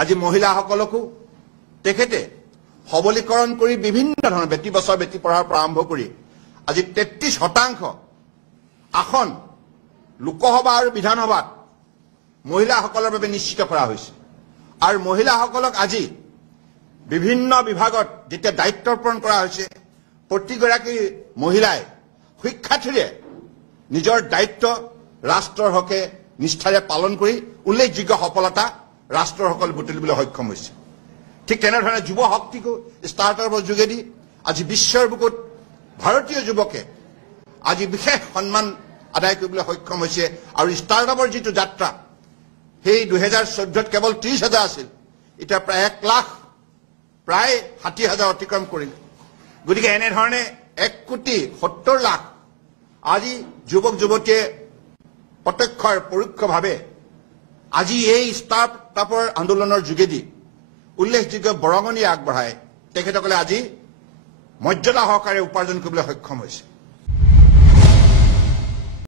আজি মহিলাসকলকো তেখেতে সবলীকৰণ কৰি বিভিন্ন ধৰণৰ বেটি বছৰ বেটি পঢ়াৰ পৰা আৰম্ভ কৰি আজি 33% আসন লোকসভা আৰু বিধানসভাত মহিলাসকলৰ বাবে নিশ্চিত কৰা হৈছে আৰু মহিলাসকলক আজি বিভিন্ন বিভাগত যেতিয়া দায়িত্ব অৰ্পণ কৰা হৈছে প্ৰতিগৰাকী মহিলাই শিক্ষাৰ্থীৰে নিজৰ দায়িত্ব ৰাষ্ট্ৰৰ হকে নিষ্ঠাৰে পালন কৰি উল্লেখযোগ্য সফলতা ৰাষ্ট্ৰৰ হকল বুটলিবলৈ সক্ষম হৈছে ঠিক তেনেধৰণে যুৱ শক্তিকো ষ্টাৰ্টআপৰ যোগেদি আজি বিশ্বৰ বুকুত ভাৰতীয় যুৱকে আজি বিশেষ সন্মান আদায় কৰিবলৈ সক্ষম হৈছে আৰু ষ্টাৰ্টআপৰ যিটো যাত্ৰা সেই 2014ত কেৱল 30,000 আছিল এতিয়া প্ৰায় 1 লাখ প্ৰায় 60,000 অতিক্ৰম কৰিলে গতিকে এনেধৰণে 1,70,00,000 আজি যুৱক যুৱতীয়ে প্ৰত্যক্ষ আৰু পৰোক্ষভাৱে আজি এই ষ্টাৰ্টআপৰ আন্দোলনৰ যোগেদি উল্লেখযোগ্য বৰঙণি আগবঢ়াই তেখেতসকলে আজি মৰ্যাদা সহকাৰে উপাৰ্জন কৰিবলৈ সক্ষম হৈছে